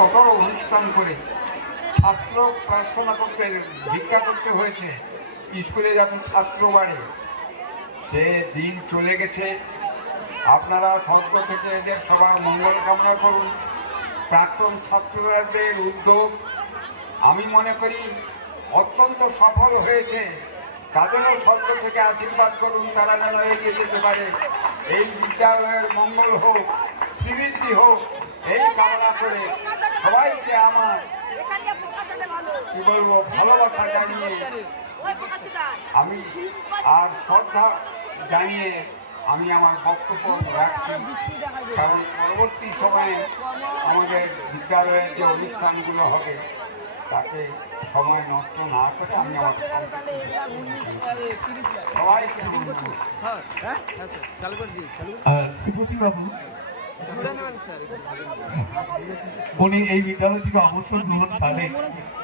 কঠোর অনুষ্ঠান করে ছাত্র প্রার্থনা করতে ভিক্ষা করতে হয়েছে স্কুলে যাতে ছাত্র বাড়ে, সে দিন চলে গেছে। আপনারা সর্ব থেকে এদের সবার মঙ্গল কামনা করুন। প্রাক্তন ছাত্রদের উদ্যোগ আমি মনে করি অত্যন্ত সফল হয়েছে। তাদেরও সর্ব থেকে আশীর্বাদ করুন, তারা যেন এগিয়ে যেতে পারে। এই বিদ্যালয়ের মঙ্গল হোক, শ্রীবৃদ্ধি হোক, এই কামনা করে সবাইকে আমার কি বলবো ভালোবাসা জানিয়ে আমি আর শ্রদ্ধা জানিয়ে আমি আমার বক্তব্য রাখছি। কারণ পরবর্তী সময়ে আমাদের বিদ্যালয়ের যে অনুষ্ঠানগুলো হবে তাকে সময় নষ্ট না করে আমি আমার সবাইকে বাবু উনি এই বিদ্যালয় থেকে অবসর গ্রহণকালে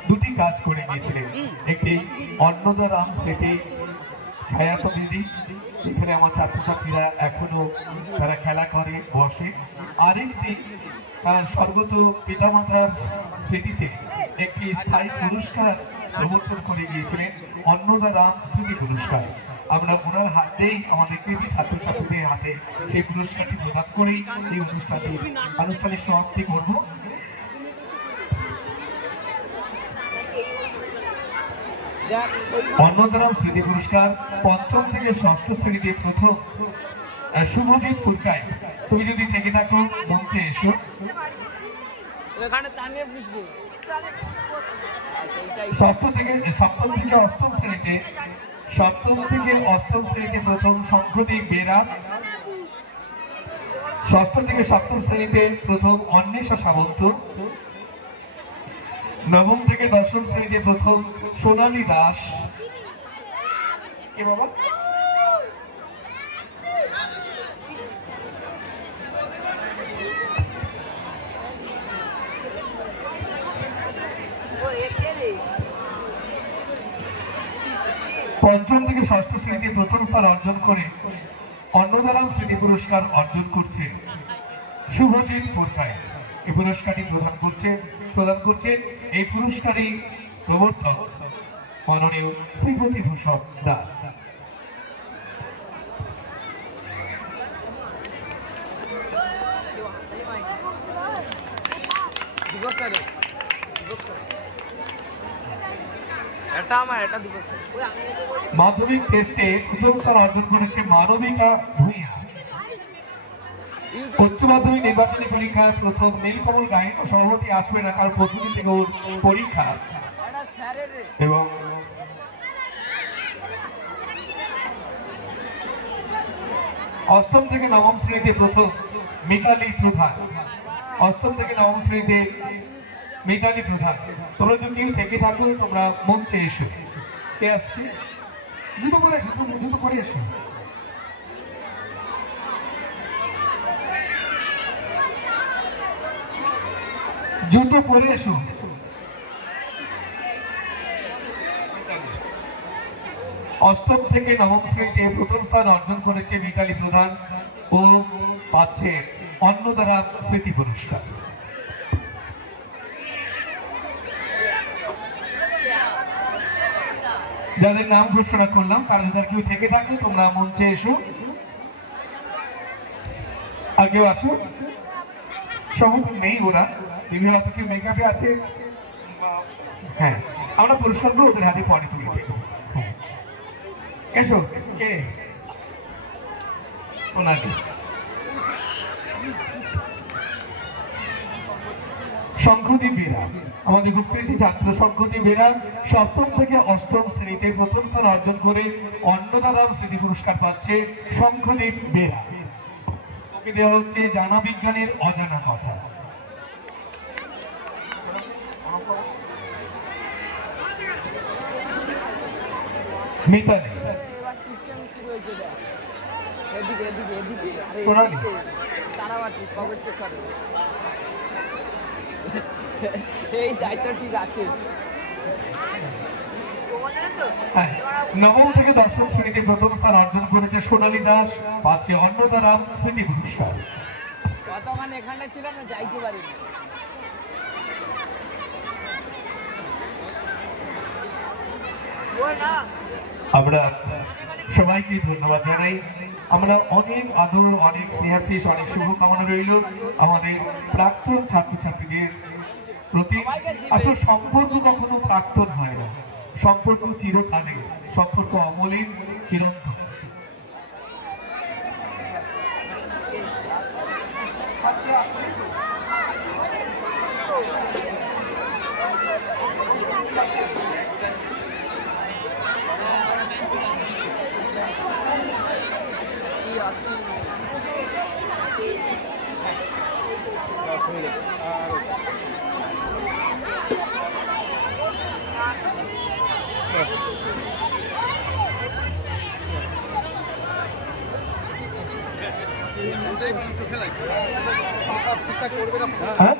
দুটি কাজ করে গিয়েছিলেন। একটি অন্নদারাম স্মৃতি ছায়াত দিদি, যেখানে আমার ছাত্রছাত্রীরা এখনো তারা খেলা করে বসে। আরেকটি স্বর্গত পিতামাতার স্মৃতিতে একটি স্থায়ী পুরস্কার প্রবর্তন করে গিয়েছিলেন, অন্নদারাম স্মৃতি পুরস্কার। আমরা ওনার হাতেই আমাদের কৃতি ছাত্রছাত্রীদের হাতে সেই পুরস্কারটি প্রদান করেই এই অনুষ্ঠানটি আনুষ্ঠানিক সমাপ্তি করব। অন্নদারাম স্মৃতি পুরস্কার পঞ্চম থেকে ষষ্ঠ শ্রেণীতে প্রথম শুভজিৎ পুরকায়। তুমি যদি থেকে থাকো মঞ্চে এসো। সপ্তম থেকে অষ্টম শ্রেণীতে প্রথম শঙ্খদীপ বেরা। ষষ্ঠ থেকে সপ্তম শ্রেণীতে প্রথম অন্বেষা সামন্ত। নবম থেকে দশম শ্রেণীতে প্রথম সোনালী দাস। বাবা পঞ্চম থেকে ষষ্ঠ শ্রেণীতে প্রথম স্থান অর্জন করে অন্নদারাম স্মৃতি পুরস্কার অর্জন করছে শুভজিৎ পুরকায়। এই পুরস্কারটি প্রদান করছে এই পুরস্কারই প্রবর্তক মাননীয় শ্রীপতি ভূষণ দাস। মাধ্যমিক টেস্টে প্রথম স্থান অর্জন করেছে মানবিকা ভূঁইয়া। উচ্চ মাধ্যমিক নির্বাচনী পরীক্ষায় প্রথম নীলকমল গায়ক সভাপতি আসবে না, কারণ প্রস্তুতি থেকে পরীক্ষা। এবং অষ্টম থেকে নবম শ্রেণীতে প্রথম মিতালি প্রধান। অষ্টম থেকে নবম শ্রেণীতে মিতালি প্রধান। তোমরা যদি কেউ থেকে থাকো তোমরা মঞ্চে এসো। কে আসছে? জুতো পরে এসো, জুতো পরে এসো। জুতো পরে এসো। অষ্টম থেকে নবম শ্রেণীতে প্রথম স্থান অর্জন করেছে মিতালি প্রধান ও পাচ্ছে অন্নদারাম স্মৃতি পুরস্কার। যাদের নাম ঘোষণা করলাম তারা যদি কেউ থেকে থাকে তোমরা মঞ্চে এসো। আর কেউ আছো? সম্ভব নেই, ওরা বিভিন্ন কেউ মেকআপে আছে। হ্যাঁ, আমরা পুরস্কারগুলো ওদের হাতে পরে তুলে দেবো। এসো। কে? সোনালি। শঙ্খদীপ বেরা, আমাদের গুপ্তৃতি ছাত্র শঙ্খদীপ বেরা সপ্তম থেকে অষ্টম শ্রেণীতে প্রথম স্থান অর্জন করে অন্নদারাম স্মৃতি পুরস্কার পাচ্ছে শঙ্খদীপ বেরা। ওকে দেওয়া হচ্ছে জানা বিজ্ঞানের অজানা কথা। মিতালি, সোনালি, এই দায়িত্ব ঠিক আছে। নবম থেকে দশম শ্রেণীতে প্রথম স্থান অর্জন করেছে সোনালী দাস, পাচ্ছে অন্নদারাম স্মৃতি পুরস্কার। গতমান এখানে ছিলাম না, যাইতে পারিনি। আমরা সবাইকে ধন্যবাদ জানাই। আমরা অনেক আদর, অনেক স্নেহাশিস, অনেক শুভকামনা রইল আমাদের প্রাক্তন ছাত্রছাত্রীদের প্রতি। আসলে সম্পর্ক কখনো প্রাক্তন হয় না, সম্পর্ক চিরকালে, সম্পর্ক অমলিন, চিরন্তন। হ্যাঁ